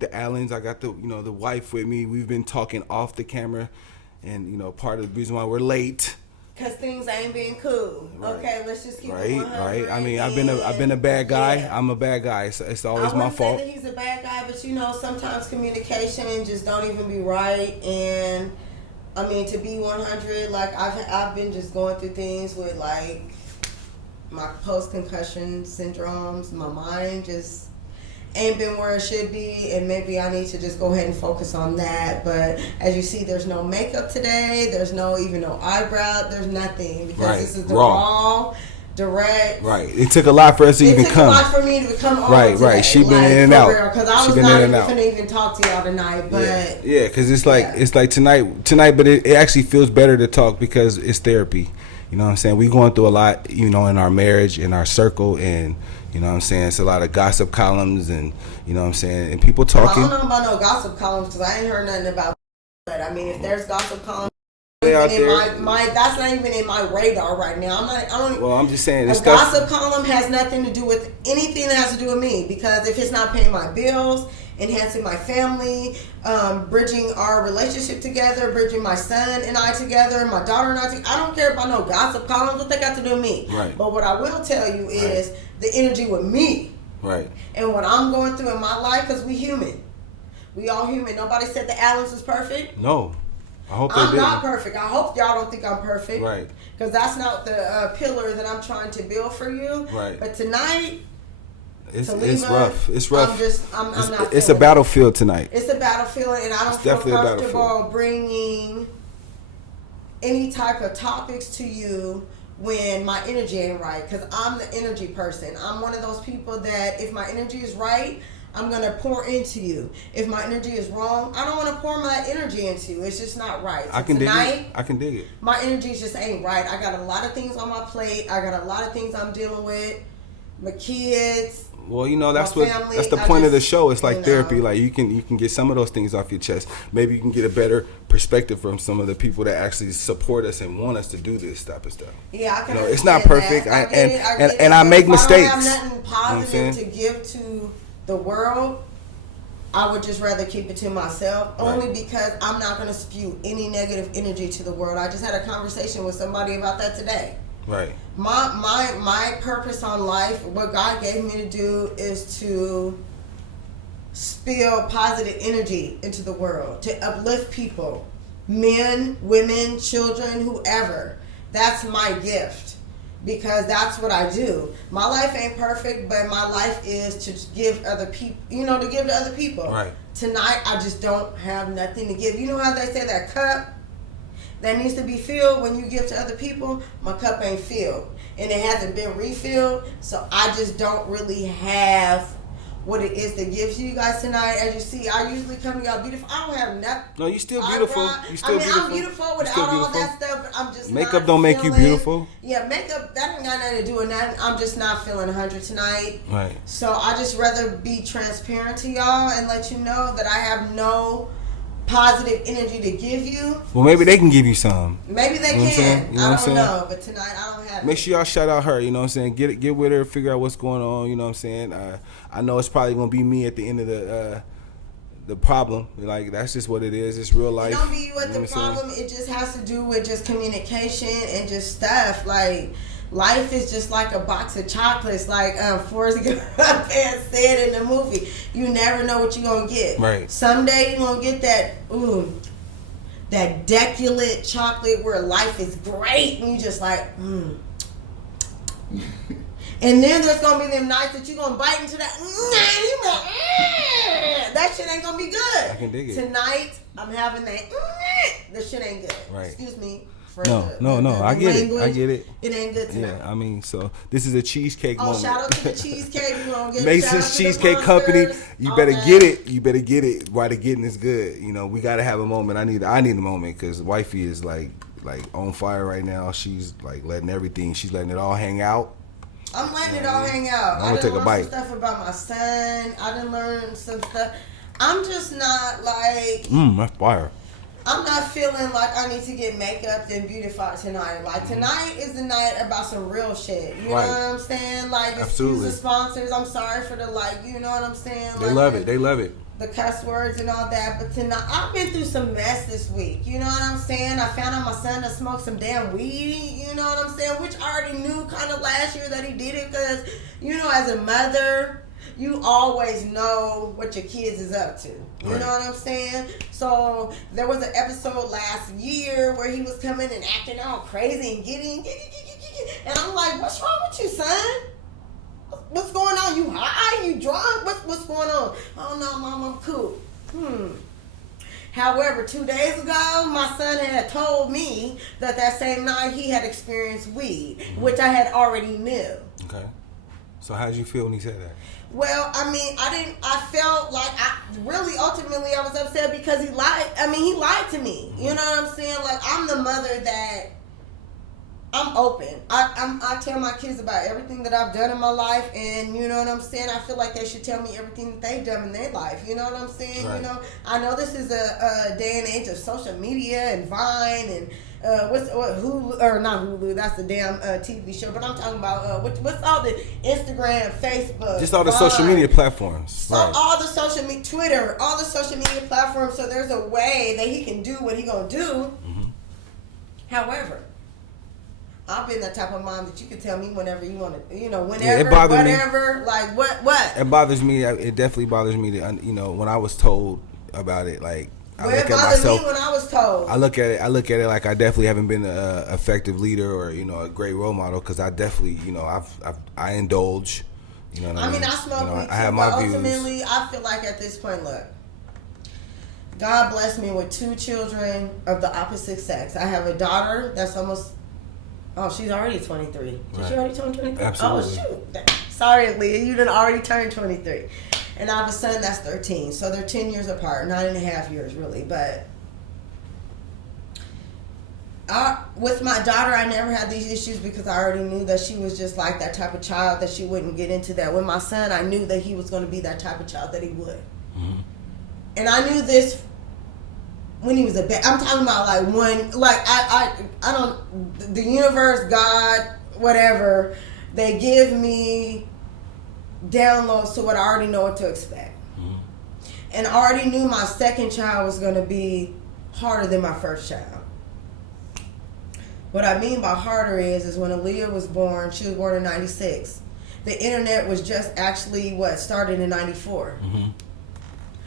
meet the Allens. I got the the wife with me. We've been talking off the camera, and part of the reason why we're late. Cause things ain't been cool. Right. Okay, let's just keep it 100. Right. I mean, I've been a bad guy. Yeah. I'm a bad guy. It's always my fault. I wouldn't say that he's a bad guy, but sometimes communication just don't even be right. And I mean, to be 100, like I've been just going through things with like my post-concussion syndromes. My mind just ain't been where it should be, and maybe I need to just go ahead and focus on that. But as you see, there's no makeup today. There's no eyebrow. There's nothing because this is the raw, direct. Right. It took a lot for us to even come. It took a lot for me to come on. Right. She been in and out. Because I was not even going to even talk to y'all tonight. But yeah, because it's like tonight, but it actually feels better to talk because it's therapy. You know what I'm saying? We going through a lot, in our marriage, in our circle, and you know what I'm saying? It's a lot of gossip columns and, you know what I'm saying? And people talking. Well, I don't know about no gossip columns because I ain't heard nothing about that. I mean, if there's gossip columns, that's not even in my radar right now. I'm just saying. A gossip column has nothing to do with anything that has to do with me because if it's not paying my bills, enhancing my family, bridging our relationship together, bridging my son and I together, my daughter and I together. I don't care about no gossip columns. What they got to do with me? Right. But what I will tell you is the energy with me. Right. And what I'm going through in my life, because we human. We all human. Nobody said the Allens was perfect. No. I hope they I'm didn't. not perfect. I hope y'all don't think I'm perfect. Right. Because that's not the pillar that I'm trying to build for you. Right. But tonight... It's rough. It's rough. I'm not. It's a battlefield tonight. It's a battlefield, and I don't feel comfortable bringing any type of topics to you when my energy ain't right. Because I'm the energy person. I'm one of those people that if my energy is right, I'm gonna pour into you. If my energy is wrong, I don't want to pour my energy into you. It's just not right. So I can dig it. My energy just ain't right. I got a lot of things on my plate. I got a lot of things I'm dealing with. My kids. Well, that's the point of the show. It's like therapy. Like you can get some of those things off your chest. Maybe you can get a better perspective from some of the people that actually support us and want us to do this type of stuff. Yeah, I can. It's not perfect, and I make mistakes. If I don't have nothing positive to give to the world, I would just rather keep it to myself. Only because I'm not going to spew any negative energy to the world. I just had a conversation with somebody about that today. Right. My purpose on life, what God gave me to do is to spill positive energy into the world, to uplift people, men, women, children, whoever. That's my gift because that's what I do. My life ain't perfect, but my life is to give other people, to give to other people. Right. Tonight, I just don't have nothing to give. You know how they say that cup that needs to be filled when you give to other people? My cup ain't filled. And it hasn't been refilled. So I just don't really have what it is to give to you guys tonight. As you see, I usually come to y'all beautiful. I don't have nothing. No, you still beautiful. I'm beautiful without all that stuff, but I'm just makeup don't make you beautiful. Yeah, makeup, that ain't got nothing to do with nothing. I'm just not feeling 100 tonight. Right. So I just rather be transparent to y'all and let you know that I have no positive energy to give you. Well, maybe they can give you some. Maybe they can. I don't know, but tonight I don't have Make sure y'all shout out her, you know what I'm saying? Get with her, figure out what's going on, you know what I'm saying? I know it's probably going to be me at the end of the problem. Like, that's just what it is. It's real life. It don't be you at the problem. It just has to do with just communication and just stuff. Like, life is just like a box of chocolates, like Forrest Gump said in the movie. You never know what you're going to get. Right. Someday you're going to get that deculate chocolate where life is great and you just like, And then there's going to be them nights that you're going to bite into that, that shit ain't going to be good. I can dig it. Tonight, I'm having that shit ain't good. Right. Excuse me. No, I get it. I get it. It ain't good tonight. Yeah, I mean, so this is a cheesecake moment. Shout out to the cheesecake. You gonna get Mason's Cheesecake Company. You better get it. You better get it while the getting is good. We gotta have a moment. I need a moment because wifey is like on fire right now. She's like letting it all hang out. I'm letting it all hang out. I'm gonna take a bite. Some stuff about my son. I done learn some stuff. I'm just not like. That's fire. I'm not feeling like I need to get makeup and beautified tonight. Like, tonight is the night about some real shit. You know what I'm saying? Like, excuse the sponsors. I'm sorry for the you know what I'm saying? They love it. They love it. the cuss words and all that, but tonight I've been through some mess this week. You know what I'm saying? I found out my son that smoked some damn weed. You know what I'm saying? Which I already knew kind of last year that he did it, because you know, as a mother, you always know what your kids is up to. You know what I'm saying? So there was an episode last year where he was coming and acting all crazy and getting, and I'm like, what's wrong with you, son? What's going on? You high? You drunk? What's going on? Oh no, Mom, I'm cool. However, 2 days ago, my son had told me that same night he had experienced weed, which I had already knew. Okay. So how did you feel when he said that? Well, I mean, I felt like ultimately I was upset because he lied. I mean, he lied to me. You know what I'm saying? Like, I'm the mother that I'm open. I tell my kids about everything that I've done in my life, and you know what I'm saying? I feel like they should tell me everything that they've done in their life. You know what I'm saying? Right. You know, I know this is a day and age of social media and Vine and Hulu, or not Hulu, that's the damn TV show, but I'm talking about what's all the Instagram, Facebook, just all the Vine, social media platforms. so Right. all the social media, Twitter, all the social media platforms. So there's a way that he can do what he gonna do. However, I've been the type of mom that you can tell me whenever you want to, you know, whenever, it bothered whatever, me. Like what? It bothers me. It definitely bothers me that, you know, when I was told about it, like, I Well, look it at bothered myself. me when I was told. I look at it like I definitely haven't been an effective leader or, you know, a great role model, because I definitely, you know, I indulge. You know what I mean? I smoke you know, weed too, I have but my views. ultimately, I feel like at this point, look, God blessed me with 2 children of the opposite sex. I have a daughter that's almost, she's already 23. Did Right. she already turn 23? Absolutely. Oh, shoot. Sorry, Leah, you done already turned 23. And I have a son that's 13. So they're 10 years apart, 9.5 years really. But with my daughter, I never had these issues because I already knew that she was just like that type of child, that she wouldn't get into that. With my son, I knew that he was going to be that type of child, that he would. And I knew this when he was a baby. I'm talking about like when, like I don't, the universe, God, whatever, they give me downloads to what I already know what to expect. And I already knew my second child was going to be harder than my first child. What I mean by harder is when Aaliyah was born, she was born in 96. The internet was just actually started in 94.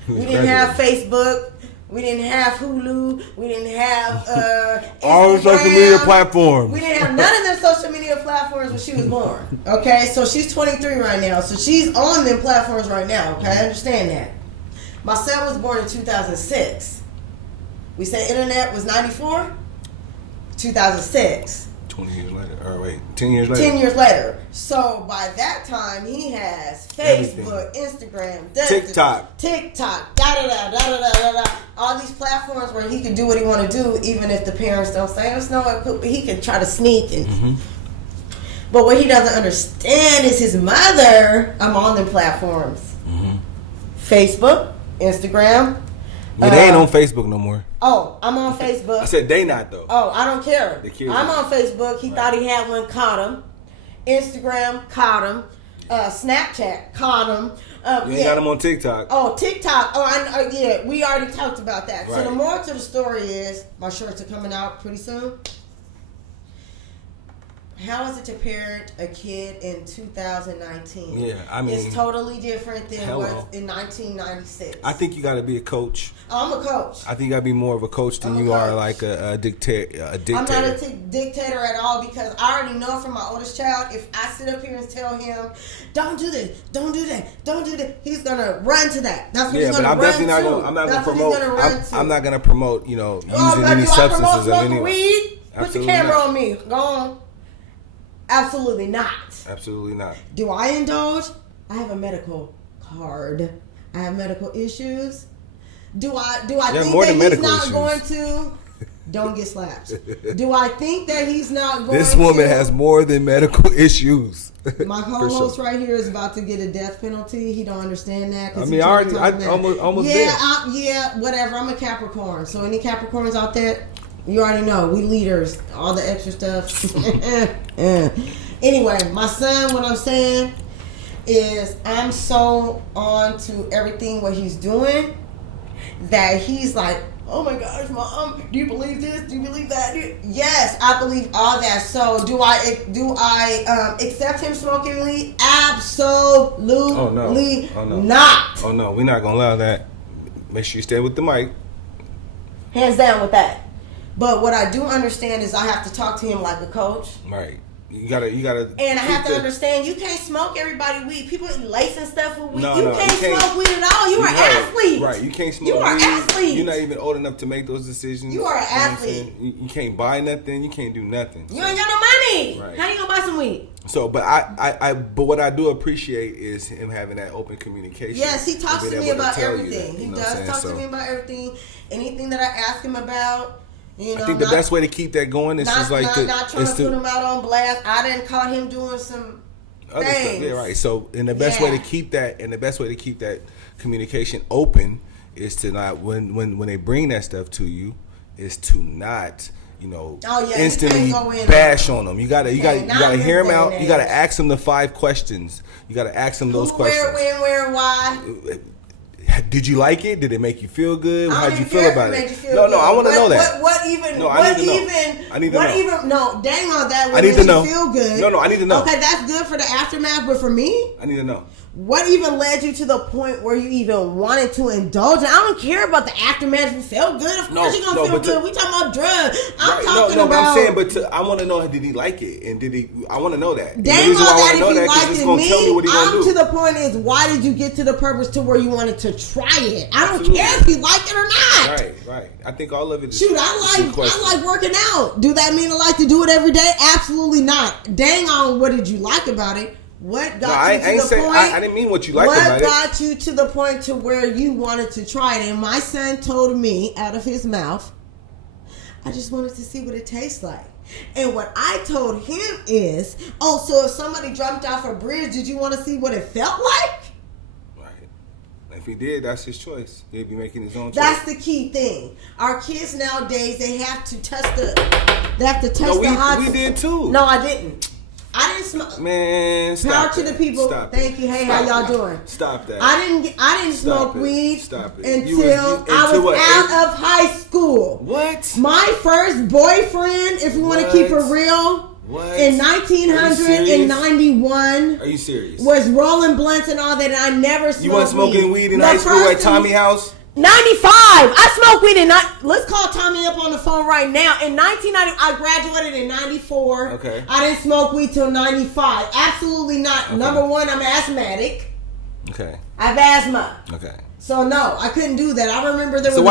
We didn't have Facebook. We didn't have Hulu. We didn't have all the social media platforms. We didn't have none of them social media platforms when she was born. Okay, so she's 23 right now. So she's on them platforms right now. Okay, I understand that. My son was born in 2006. We said internet was 94, 2006. 20 years later. Or wait, 10 years later. 10 years later. So by that time, he has Facebook, Instagram, TikTok, da-da-da, all these platforms where he can do what he want to do, even if the parents don't say it's no. He can try to sneak. And, but what he doesn't understand is his mother. I'm on them platforms. Facebook, Instagram. Yeah, they ain't on Facebook no more. Oh, I'm on Facebook. I said they not though. Oh, I don't care. I'm are. on Facebook. He thought he had one, caught him. Instagram, caught him. Snapchat, caught him. You ain't got him on TikTok. Oh, TikTok. Oh, yeah. We already talked about that. Right. So the moral to the story is, my shorts are coming out pretty soon. How is it to parent a kid in 2019? Yeah, I mean, it's totally different than what in 1996. I think you got to be a coach. I'm a coach. I think you got to be more of a coach than you are like a dictator. I'm not a dictator at all, because I already know from my oldest child, if I sit up here and tell him, don't do this, don't do that, don't do that, he's going to run to that. That's what he's going to run to. I'm not going to promote. I'm not going to promote, you know, using any substances of any weed? Put your camera on me. Go on. Absolutely not. Absolutely not. Do I indulge? I have a medical card. I have medical issues. Do I think that he's not going to? Don't get slapped. Do I think that he's not going to? This woman has more than medical issues. My co-host right here is about to get a death penalty. He don't understand that. I mean, I almost did. Yeah, whatever. I'm a Capricorn. So any Capricorns out there, you already know, we leaders, all the extra stuff. Anyway, my son, what I'm saying, is I'm so on to everything what he's doing that he's like, oh my gosh, Mom, do you believe this? Do you believe that? Yes, I believe all that. So do I accept him smoking weed? Absolutely not. Oh no, we're not gonna allow that. Make sure you stay with the mic. Hands down with that. But what I do understand is I have to talk to him like a coach. Right. You gotta. And I have to understand you can't smoke everybody weed. People lacing stuff with weed. No, you can't smoke weed at all. You are an athlete. Right. You can't smoke. You are an weed. athlete. You're not even old enough to make those decisions. You are an athlete. You can't buy nothing. You can't do nothing. You ain't got no money. Right. How you gonna buy some weed? So, but but what I do appreciate is him having that open communication. Yes, he talks to me about everything. He does talk to me about everything. Anything that I ask him about. You know, I think the best way to keep that going is just like not trying to put him out on blast. I didn't caught him doing some other things. Stuff. Yeah, right. So, and the best way to keep that, communication open is to not when they bring that stuff to you, is to not instantly bash on them. You gotta hear them out. You gotta ask them the 5 questions. You gotta ask them those questions. Where, why? Did you like it? Did it make you feel good? How did you feel about it? No, I want to know that. What even? No, I need to know. No, dang on that. I need to know. Feel good. No, I need to know. Okay, that's good for the aftermath, but for me, I need to know. What even led you to the point where you even wanted to indulge? I don't care about the aftermath. If you felt good, of course you're gonna feel good. We talking about drugs. I'm talking about. But I'm saying, I want to know, did he like it, and did he? I want to know that. Dang on that! If you liked it, I'm to the point is, why did you get to the purpose to where you wanted to try it? I don't care if you like it or not. Right. I think all of it is. Shoot, I like working out. Do that mean I like to do it every day? Absolutely not. Dang on, what did you like about it? What got you to the point? I didn't mean what you liked about it. What got you to the point to where you wanted to try it? And my son told me out of his mouth, I just wanted to see what it tastes like. And what I told him is, so if somebody jumped off a bridge, did you want to see what it felt like? Right. If he did, that's his choice. He'd be making his own choice. That's the key thing. Our kids nowadays, they have to test the hot. We did too. No, I didn't. I didn't smoke. Man, stop Power that. to the people. Thank you. Hey, how y'all doing? Stop that. I didn't smoke weed until I was out of high school. What? My first boyfriend, if you want to keep it real, in 1991. Are you serious? Was rolling blunts and all that, and I never smoked weed. You weren't smoking weed in high school at Tommy House? 95. I smoked weed in let's call Tommy up on the phone right now. In 1990, I graduated in 94. Okay. I didn't smoke weed till 95. Absolutely not. Okay. Number one, I'm asthmatic. Okay. I have asthma. Okay. So no, I couldn't do that. I remember there was so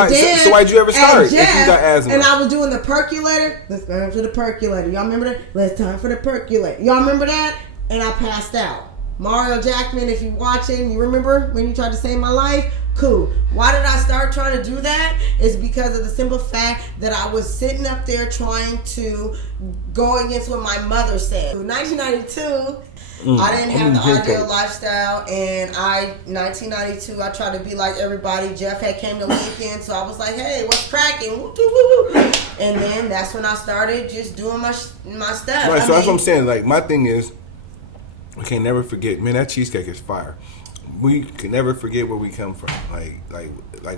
why'd you ever start if you got asthma? And I was doing the percolator. Let's go to the percolator. Y'all remember that? Let's time for the percolator. Y'all remember that? And I passed out. Mario Jackman, if you're watching, you remember when you tried to save my life? Cool. Why did I start trying to do that? It's because of the simple fact that I was sitting up there trying to go against what my mother said. In 1992, I didn't have the ideal lifestyle, and 1992, I tried to be like everybody. Jeff had came to Lincoln, so I was like, hey, what's cracking? And then that's when I started just doing my stuff. Right, so that's what I'm saying. Like, my thing is, we can never forget, man, that cheesecake is fire. We can never forget where we come from. Like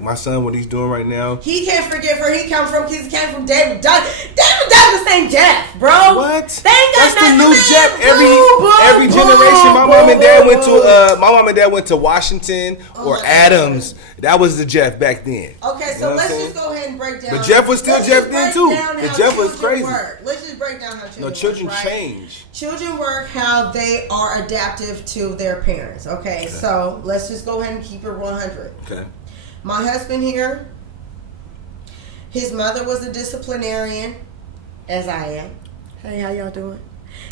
my son, what he's doing right now. He can't forget where he come from. He came from David Doug. David Douglas ain't Jeff, bro. What? They ain't got That's the new Jeff. Every generation. My mom and dad went to Washington or Adams. That was the Jeff back then. Okay, so let's just go ahead and break down. But Jeff was still Jeff then too. The Jeff was crazy. Let's just break down how children work. Children change. Children work how they are adaptive to their parents. Okay, so let's just go ahead and keep it 100. Okay. My husband here, his mother was a disciplinarian, as I am. Hey, how y'all doing?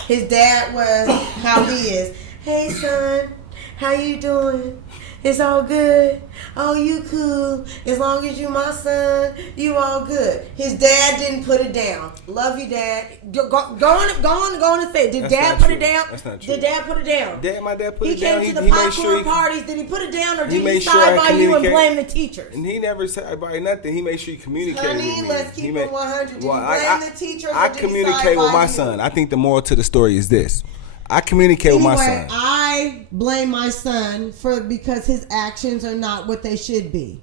His dad was how he is. Hey, son, how you doing? It's all good. Oh, you cool. As long as you my son, you all good. His dad didn't put it down. Love you, Dad. Go on and say it. Did Dad put it down? That's not true. Did Dad put it down? My dad put it He down. came to the popcorn parties. Did he put it down, or did he side side by you and blame the teachers? And he never side by nothing. He made sure he communicated with me. Honey, let's keep it 100. Did you blame the teachers, I communicate with my son. I think the moral to the story is this. I communicate with my son. I I blame my son because his actions are not what they should be?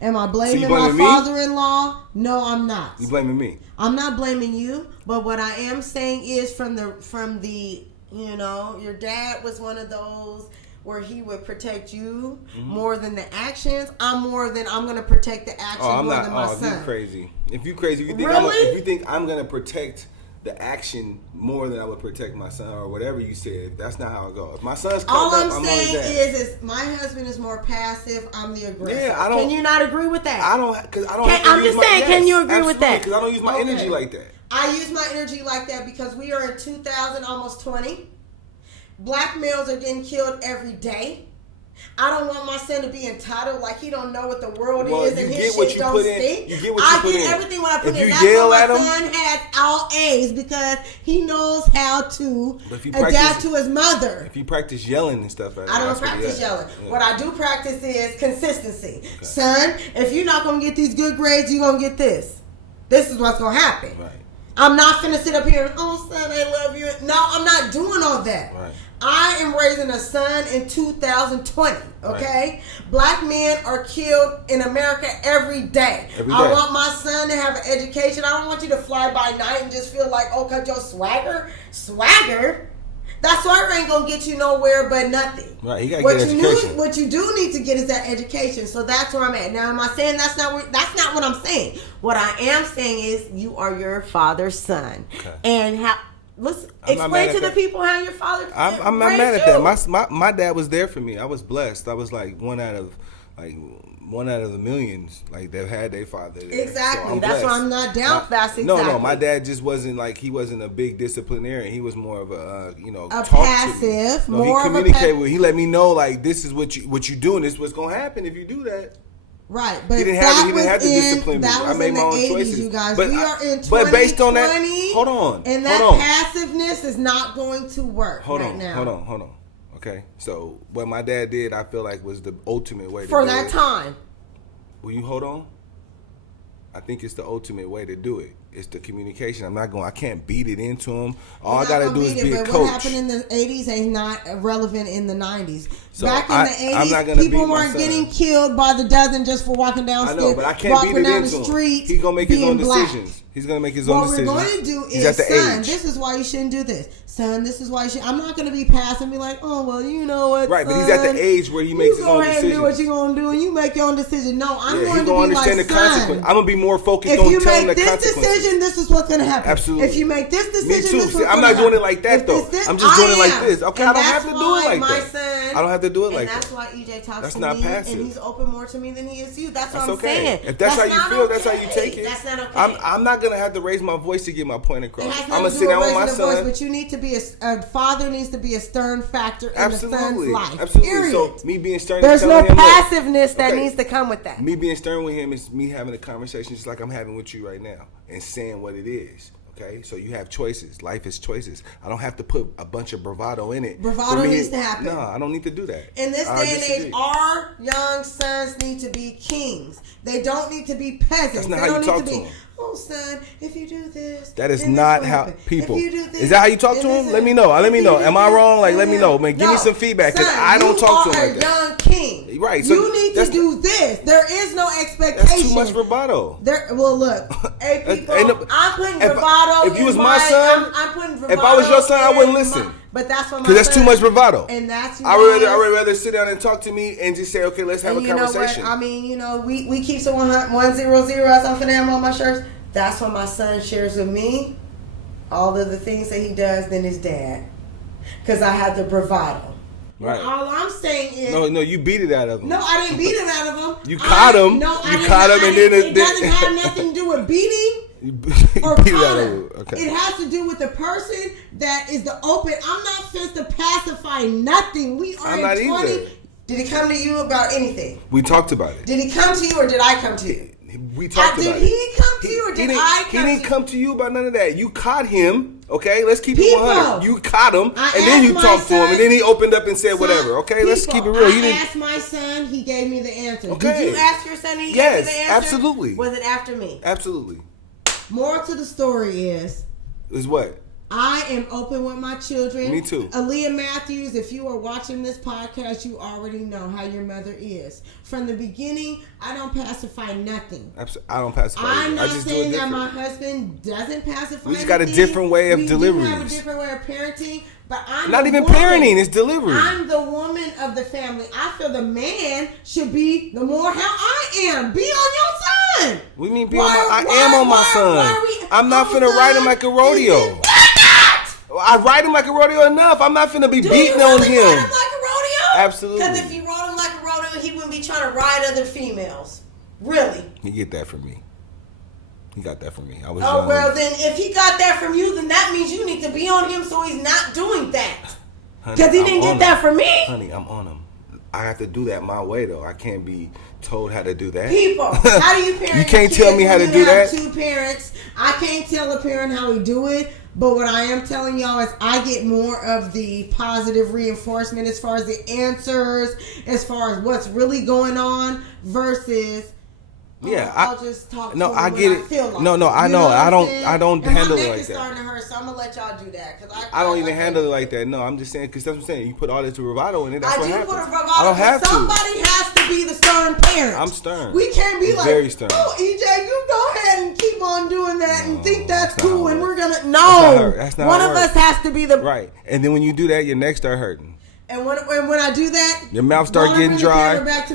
Am I blaming my father-in-law? No, I'm not. You blaming me? I'm not blaming you, but what I am saying is from the your dad was one of those where he would protect you more than the actions. I'm going to protect the action more than my son. You crazy. If you crazy, if you think I'm going to protect the action more than I would protect my son or whatever you said, that's not how it goes. My son's all I'm saying is my husband is more passive. I'm the aggressor. Yeah, can you not agree with that? I don't. Because I don't. I'm just saying. Can you agree with that? Because I don't use my energy like that. I use my energy like that because we are in 2000, almost 20. Black males are getting killed every day. I don't want my son to be entitled like he don't know what the world is and his shit don't stink. I get everything when I put in. That's why my son has all A's because he knows how to adapt to his mother. If you practice yelling and stuff, I don't practice yelling. Yeah. What I do practice is consistency. Okay. Son, if you're not going to get these good grades, you're going to get this. This is what's going to happen. Right. I'm not finna sit up here and, oh, son, I love you. No, I'm not doing all that. Right. I am raising a son in 2020, okay? Right. Black men are killed in America every day. I want my son to have an education. I don't want you to fly by night and just feel like, oh, cause your swagger. That swagger ain't gonna get you nowhere but nothing. Right, you gotta get education. What you do need to get is that education. So that's where I'm at. Now, am I saying that's not what I'm saying? What I am saying is you are your father's son. Okay. And let's explain to the people how your father. I'm not mad at that. My dad was there for me. I was blessed. I was like one out of the millions that had their father there. Exactly. So that's why I'm not down fast. Exactly. No. My dad just wasn't he wasn't a big disciplinarian. He was more of a passive. No, he communicated with. He let me know this is what you doing. This is what's gonna happen if you do that. Right, but he didn't have to discipline me. I made my own 80s, choices. You guys. We are in 2020. But based on that, hold on. And that passiveness is not going to work now. Hold on. Okay, so what my dad did, I feel like was the ultimate way to do it. For that time. Will you hold on? I think it's the ultimate way to do it. It's the communication. I can't beat it into him. All I gotta do is be a coach. What happened in the 80s is not relevant in the 90s. So back in the 80s, people weren't getting killed by the dozen just for walking downstairs. I know, but I can't beat it into him. He's gonna make his own decisions. He's gonna make his own decisions. What we're going to do is, son, this is why you shouldn't do this. Son, this is why you should. I'm not going to be passive and be like, oh, well, you know what, right, son, but he's at the age where he makes his own decisions. You go ahead and do what you're going to do, and you make your own decision. No, I'm going to be like, son, I'm going to be more focused on telling the consequences. If you make this decision, this is what's going to happen. Absolutely. If you make this decision, this is what's going to I'm happen. not doing it like that, though. I'm just doing it like this. Okay, I don't have to do it like that. I don't have to do it like that. And that's why EJ talks to me, and he's open more to me than he is to you. That's what I'm saying. If that's how you feel, that's how you take it. That's not okay. I'm not going to have to raise my voice to get my point across. I'm going to sit down with my son. But you need to be a father needs to be a stern factor in the son's life. Absolutely. Period. So me being stern. There's no passiveness that needs to come with that. Me being stern with him is me having a conversation just like I'm having with you right now and saying what it is. Okay, so you have choices. Life is choices. I don't have to put a bunch of bravado in it. Bravado needs to happen. No, I don't need to do that. In this day and age, our young sons need to be kings. They don't need to be peasants. That's not how you talk to them. Oh, son, if you do this, that is not how people. Is that how you talk to him? Let me know. Let me know. Am I wrong? Let me know, man. Give me some feedback because I don't talk to him like that. You are a young king. Right. So you need to do this. There is no expectation. That's too much bravado. Well, look, hey people, I'm putting bravado. If you was my son, I'm putting bravado. If I was your son, I wouldn't listen. But that's what because that's too much bravado. And that's I would rather sit down and talk to me and just say, okay, let's have a conversation. I mean, we keep some 100 as I'm finna have on my shirts. That's what my son shares with me. All of the things that he does than his dad. Because I have the bravado. Right. All I'm saying is... No, you beat it out of him. No, I didn't beat it out of him. You caught him. No, you caught him and then... It doesn't have nothing to do with beating or caught. Okay. It has to do with the person that is the open... I'm not supposed to pacify nothing. We are in 20... Either. Did he come to you about anything? We talked about it. Did he come to you or did I come to you? We talked about it. Did he come to you or did I come to you? He didn't come to you about none of that. You caught him, okay? Let's keep it 100. You caught him, and then you talked to him, and then he opened up and said whatever, okay? Let's keep it real. I asked my son, he gave me the answer. Okay. Did you ask your son and he gave you the answer? Yes, absolutely. Was it after me? Absolutely. More to the story is... Is what? I am open with my children. Me too. Aaliyah Matthews, if you are watching this podcast, you already know how your mother is. From the beginning, I don't pacify nothing. I don't pacify. I'm not just saying do it that my husband doesn't pacify. We just got a different way of delivery. We have a different way of parenting, but I'm not even woman. parenting. It's delivery. I'm the woman of the family. I feel the man should be the more how I am. Be on your son. We mean be on my. I am on my son. I'm not finna ride him like a rodeo. I ride him like a rodeo enough. I'm not finna be beating on him. Ride him like a rodeo? Absolutely. Because if you rode him like a rodeo, he wouldn't be trying to ride other females. Really? He get that from me. He got that from me. I was. Oh well, then if he got that from you, then that means you need to be on him so he's not doing that. Because he didn't get that from me. Honey, I'm on him. I have to do that my way though. I can't be told how to do that. People, how do you parent? You can't tell me how to do that. Two parents. I can't tell a parent how we do it. But what I am telling y'all is I get more of the positive reinforcement as far as the answers, as far as what's really going on versus I'll just talk to I them get when it. I feel like No, I know. I don't handle it like that. My neck is starting to hurt, so I'm gonna let y'all do that because I don't even handle it like that. No, I'm just saying because that's what I'm saying. You put all this bravado in it. That's what happens. Put a bravado. I don't have to. Somebody has to be the stern parent. I'm stern. We can't be like, very stern. Oh, EJ, you go ahead and keep on doing that and think that's cool, and we're gonna That's not one of us has to be the right. And then when you do that, your neck start hurting. And when I do that, your mouth start getting dry.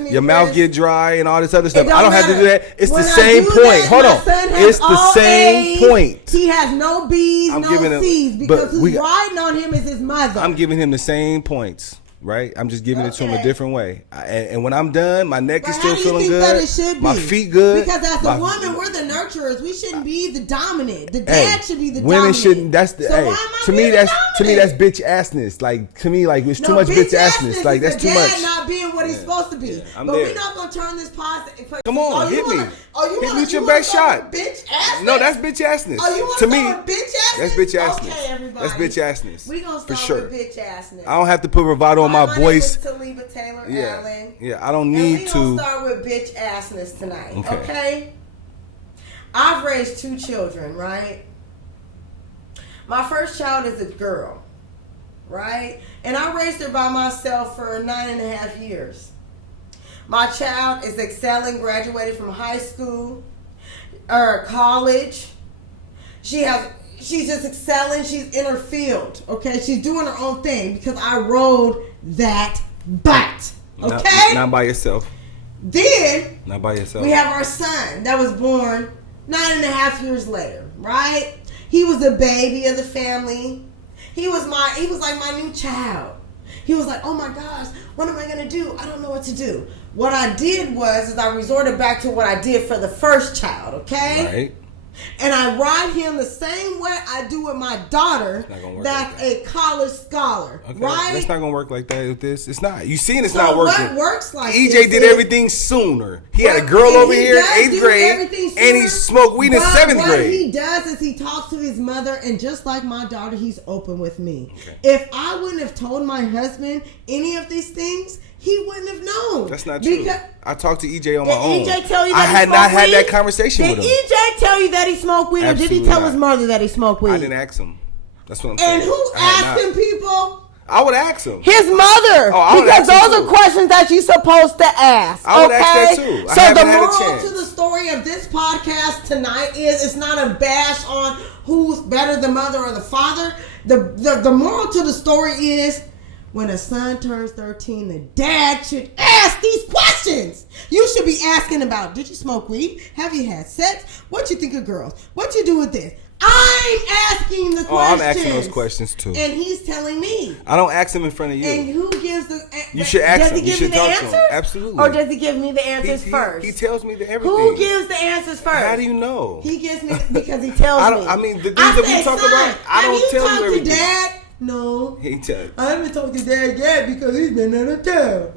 Your mouth get dry and all this other stuff. I don't have to do that. It's the same point. Hold on. It's the same point. He has no B's, no C's because who's riding on him is his mother. I'm giving him the same points. Right, I'm just giving it to him a different way, and when I'm done, my neck is still feeling good. That it should be? My feet good. Because as a woman, we're the nurturers. We shouldn't be the dominant. The dad should be the women dominant. Shouldn't. That's the. To me, that's bitch assness. Like to me, like it's too much bitch assness. Like that's too much. Dad not being what he's supposed to be. Yeah, but we're not gonna turn this positive. Come on, hit me. Hit me with your best shot. Bitch assness. No, that's bitch assness. To me, bitch assness. That's bitch assness. Okay, everybody. That's bitch assness. We gonna start with bitch assness. I don't have to put bravado on my voice. Taliba Taylor Allen. Yeah, I don't need to. And we gonna start with bitch assness tonight. Okay. I've raised 2 children, right? My first child is a girl, right? And I raised her by myself for 9.5 years. My child is excelling, graduated from high school or college. She's just excelling. She's in her field, okay? She's doing her own thing because I rode that bite, okay? Not by yourself. Then, not by yourself. We have our son that was born 9.5 years later, right? He was a baby of the family. He was like my new child. He was like, oh my gosh, what am I going to do? I don't know what to do. What I did was I resorted back to what I did for the first child, okay? Right. And I ride him the same way I do with my daughter that's a college scholar, right? It's not going to work like that with this. It's not. You seen it's not working. What works like EJ did everything sooner. He had a girl over here, 8th grade, and he smoked weed in 7th grade. What he does is he talks to his mother, and just like my daughter, he's open with me. Okay. If I wouldn't have told my husband any of these things, he wouldn't have known. That's not true. I talked to EJ on my own. Did EJ tell you that I had not had that conversation with him. Did EJ tell you that he smoked weed, or did he tell his mother that he smoked weed? I didn't ask him. That's what I'm saying. And who asked him, people? I would ask him. His mother. Because those are questions that you're supposed to ask. I would ask that too. So the moral to the story of this podcast tonight is it's not a bash on who's better, the mother or the father. The moral to the story is when a son turns 13, the dad should ask these questions. You should be asking about, did you smoke weed? Have you had sex? What you think of girls? What you do with this? I'm asking the questions. I'm asking those questions too. And he's telling me. I don't ask him in front of you. And who gives the You should ask him. Does he give me the answers? Absolutely. Or does he give me the answers first? He tells me everything. Who gives the answers first? How do you know? He gives me because he tells me. I mean, the things that we talk about, I don't tell you everything. To Dad? No. He tells. I haven't talked to Dad yet because he's been out of town.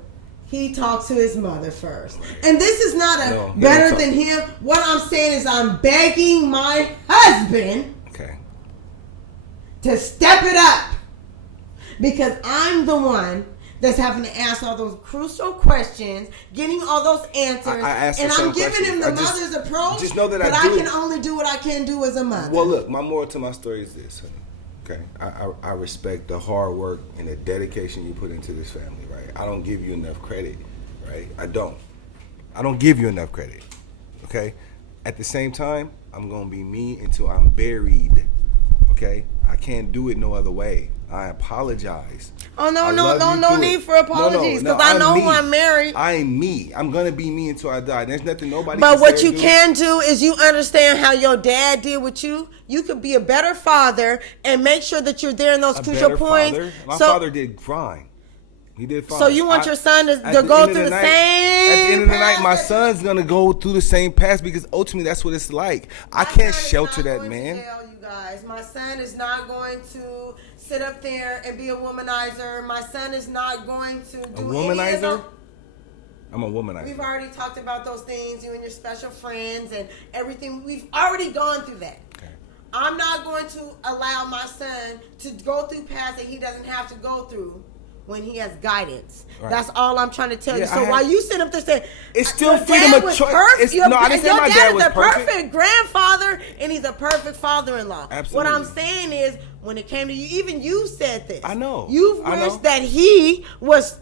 He talks to his mother first. And this is not better than him. What I'm saying is I'm begging my husband to step it up. Because I'm the one that's having to ask all those crucial questions, getting all those answers. And I'm giving him the mother's approach. Just know that I can only do what I can do as a mother. Well, look, my moral to my story is this, honey. Okay, I respect the hard work and the dedication you put into this family, right? I don't give you enough credit, right? I don't give you enough credit, okay? At the same time, I'm gonna be me until I'm buried, okay? I can't do it no other way. I apologize. Oh, no need for apologies, because I know who I'm married. I'm me. I'm gonna be me until I die. There's nothing nobody But can what say or you can do is you understand how your dad did with you. You could be a better father and make sure that you're there in those crucial points. My father did fine. He did fine. So you want your son to go through the same At the end of the night, my path? son's gonna go through the same path because ultimately that's what it's like. I can't shelter that man. My son is not going to sit up there and be a womanizer. My son is not going to do A womanizer? any of I'm a womanizer. We've already talked about those things, you and your special friends and everything. We've already gone through that. Okay. I'm not going to allow my son to go through paths that he doesn't have to go through when he has guidance. Right. That's all I'm trying to tell you. So while you sit up there saying, it's still freedom of choice. No, I didn't say my dad was perfect. Perfect grandfather, and he's a perfect father-in-law. Absolutely. What I'm saying is, when it came to you, even you said this. I know. You wished that he was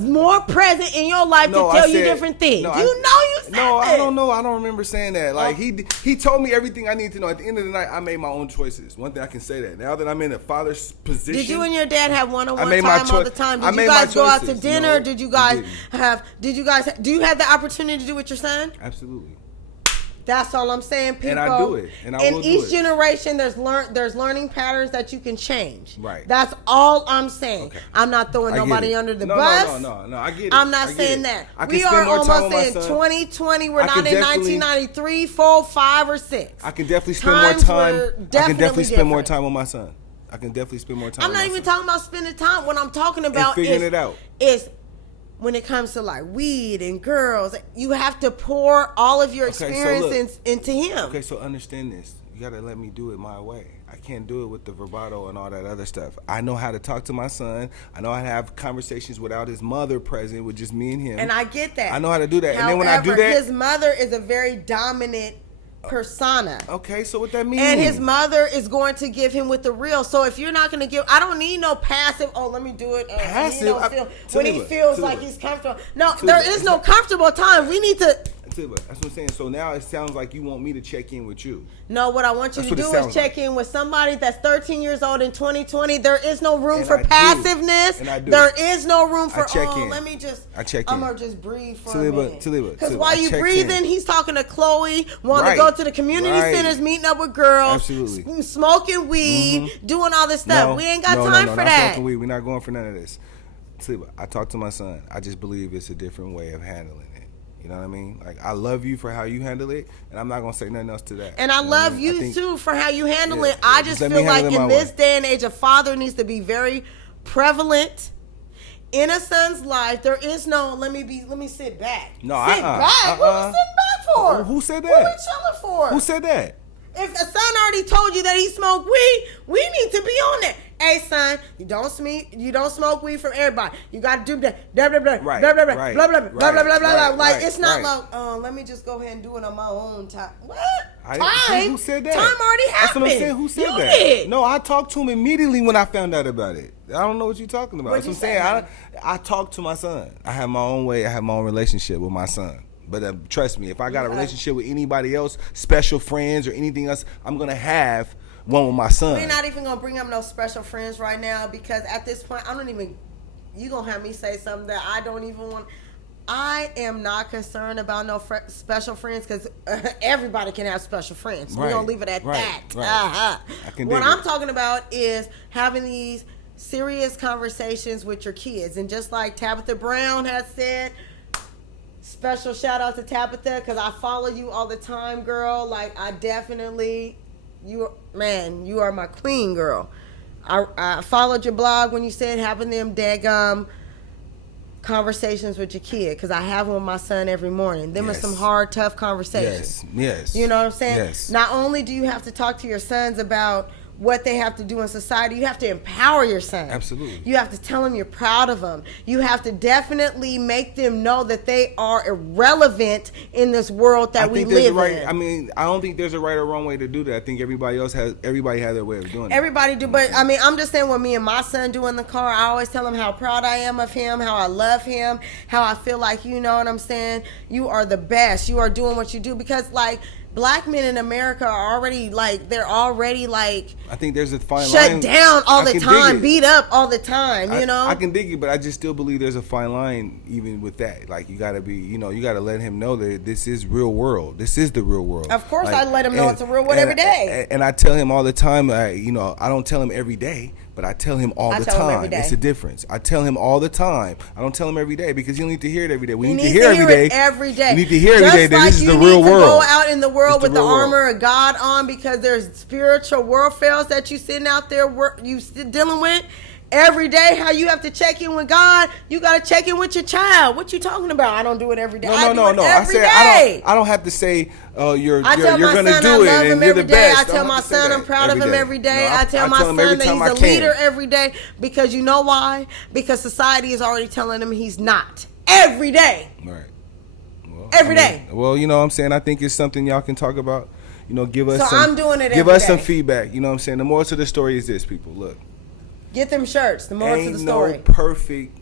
more present in your life to tell you different things. You said No, this. I don't know. I don't remember saying that. Like he told me everything I need to know. At the end of the night, I made my own choices. One thing I can say that now that I'm in a father's position. Did you and your dad have one-on-one time all the time? Did you guys go out to dinner? No, do you have the opportunity to do it with your son? Absolutely. That's all I'm saying, people. And I do it. And I will do it. In each generation, there's learning patterns that you can change. Right. That's all I'm saying. Okay. I'm not throwing nobody under the bus. No. I get it. I'm not saying that. We are almost in 2020. We're not in 1993, 4, 5, or 6. I can definitely spend more time. I can definitely spend more different. time with my son. I can definitely spend more time. I'm not even talking about spending time. What I'm talking about figuring it out is when it comes to like weed and girls, you have to pour all of your experiences into him. Okay, so understand this. You gotta let me do it my way. I can't do it with the vibrato and all that other stuff. I know how to talk to my son. I know how to have conversations without his mother present, with just me and him. And I get that. I know how to do that. However, and then when I do that, his mother is a very dominant persona. Okay, so what that means? And his mother is going to give him with the real. So if you're not going to give, I don't need no passive. Oh, let me do it. Passive. When he feels like he's comfortable. No, there is no comfortable time. We need to. That's what I'm saying. So now it sounds like you want me to check in with you. No, what I want you to do is check in with somebody that's 13 years old in 2020. There is no room for passiveness. There is no room for, let me just, I'm going to just breathe for a minute. Because while you breathing, he's talking to Chloe, wanting to go to the community centers, meeting up with girls, smoking weed, doing all this stuff. We ain't got time for that. Smoking weed. We're not going for none of this. I talk to my son. I just believe it's a different way of handling it. You know what I mean? Like, I love you for how you handle it, and I'm not going to say nothing else to that. And I love you, too, for how you handle it. I just feel like in this day and age, a father needs to be very prevalent in a son's life. There is no, let me sit back. No, sit back? What are we sitting back for? Who said that? What are we chilling for? Who said that? If a son already told you that he smoked weed, we need to be on that. Hey, son, you don't smoke weed from everybody. You got to do that. Blah, blah, blah, right, blah, blah, blah, right, blah, blah, right, blah, blah, blah, blah, right, blah. Like, right, it's not right. like, let me just go ahead and do it on my own time. What? Time? Who said that? Time already happened. That's what I'm saying. Who said that? Did. No, I talked to him immediately when I found out about it. I don't know what you're talking about. What'd That's you what I'm saying. say, I talk to my son. I have my own way. I have my own relationship with my son. But trust me, if I got a relationship with anybody else, special friends or anything else, I'm going to have one with my son. We're not even going to bring up no special friends right now, because at this point, you're going to have me say something that I don't even want. I am not concerned about no special friends, because everybody can have special friends. We're going to leave it at that. Right. What I'm talking about is having these serious conversations with your kids. And just like Tabitha Brown has said, special shout out to Tabitha, because I follow you all the time, girl. Like, I definitely... You are my queen, girl. I followed your blog when you said having them daggum conversations with your kid, because I have them with my son every morning. Them are some hard, tough conversations. Yes. You know what I'm saying? Yes. Not only do you have to talk to your sons about what they have to do in society. You have to empower your son. Absolutely. You have to tell them you're proud of them. You have to definitely make them know that they are irrelevant in this world that we live in. I mean, I don't think there's a right or wrong way to do that. I think everybody has their way of doing it. Everybody do, but I mean, I'm just saying what me and my son do in the car. I always tell him how proud I am of him, how I love him, how I feel like, you know what I'm saying? You are the best. You are doing what you do, because like, black men in America are already like, they're already like, I think there's a fine shut line. down all the time, beat up all the time, you know? I can dig it, but I just still believe there's a fine line even with that. Like, you gotta be, you gotta let him know that this is real world. This is the real world. Of course, like, I let him know it's a real world every day. And I tell him all the time, I don't tell him every day, but I tell him all the time. It's a difference. I tell him all the time. I don't tell him every day, because you need to hear it every day. We need to hear every day. Every day. You need to hear every day that this is the real world. You need to go out in the world with the armor of God on, because there's spiritual warfare that you sitting out there dealing with every day. How you have to check in with God, you got to check in with your child. What you talking about? I don't do it every day. No. I don't have to say you're going to do it and you're the best. I tell my son I'm proud of him every day. I tell my son that he's a leader every day, because you know why? Because society is already telling him he's not. Every day. Right. Well, every day. Well, you know what I'm saying? I think it's something y'all can talk about. Give us I'm doing it give every us day. Some feedback. You know what I'm saying? The moral to the story is this, people. Look. Get them shirts. The moral to the story. Ain't no perfect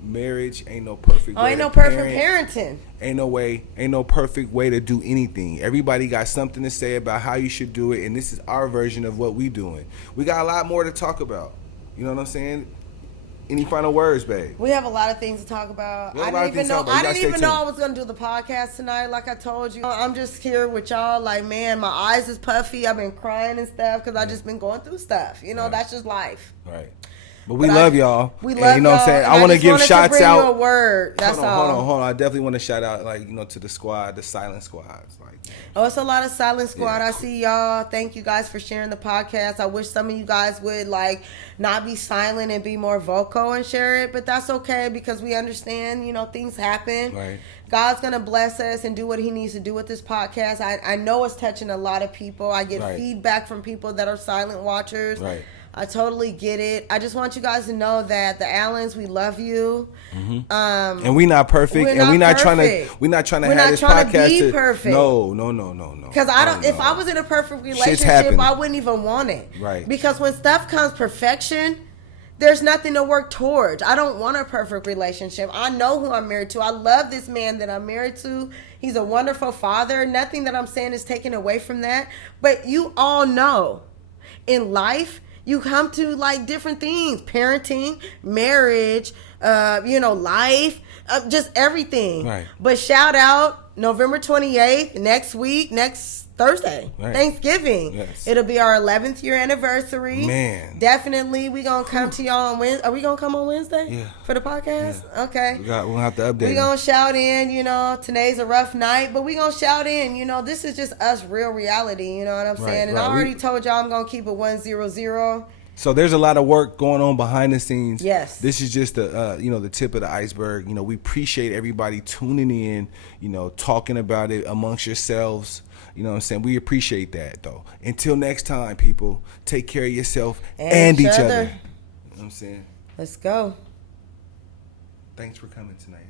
marriage. Ain't no perfect way ain't no to perfect parent. parenting. Ain't no perfect way to do anything. Everybody got something to say about how you should do it, and this is our version of what we doing. We got a lot more to talk about. You know what I'm saying? Any final words, babe? We have a lot of things to talk about. I didn't even know I was going to do the podcast tonight, like I told you. I'm just here with y'all. Like, man, my eyes is puffy. I've been crying and stuff because I've just been going through stuff. That's just life. Right. But we love y'all. We love y'all. You know what I'm saying? I want to give shots out. You a word. That's all. Hold on. I definitely want to shout out, to the squad, the silent squads. It's a lot of silent squad. Yeah. I see y'all. Thank you guys for sharing the podcast. I wish some of you guys would not be silent and be more vocal and share it, but that's okay, because we understand, things happen. Right. God's going to bless us and do what he needs to do with this podcast. I know it's touching a lot of people. I get feedback from people that are silent watchers. Right. I totally get it. I just want you guys to know that the Allens, we love you. Mm-hmm. And we're not perfect, we're not trying to have this podcast to be perfect. No. Because if I was in a perfect relationship, I wouldn't even want it. Right. Because when stuff comes perfection, there's nothing to work towards. I don't want a perfect relationship. I know who I'm married to. I love this man that I'm married to. He's a wonderful father. Nothing that I'm saying is taken away from that. But you all know, in life, you come to different things: parenting, marriage, life, just everything. Right. But shout out November 28th, next Thursday, right. Thanksgiving. Yes. It'll be our 11th year anniversary. Man. Definitely, we going to come to y'all on Wednesday. Are we going to come on Wednesday? Yeah. For the podcast? Yeah. Okay. We'll have to update. We going to shout in, today's a rough night, but we going to shout in, this is just us real reality, you know what I'm saying? And I already told y'all I'm going to keep it 100. So there's a lot of work going on behind the scenes. Yes. This is just the tip of the iceberg. We appreciate everybody tuning in, talking about it amongst yourselves. You know what I'm saying? We appreciate that, though. Until next time, people, take care of yourself and each other. You know what I'm saying? Let's go. Thanks for coming tonight.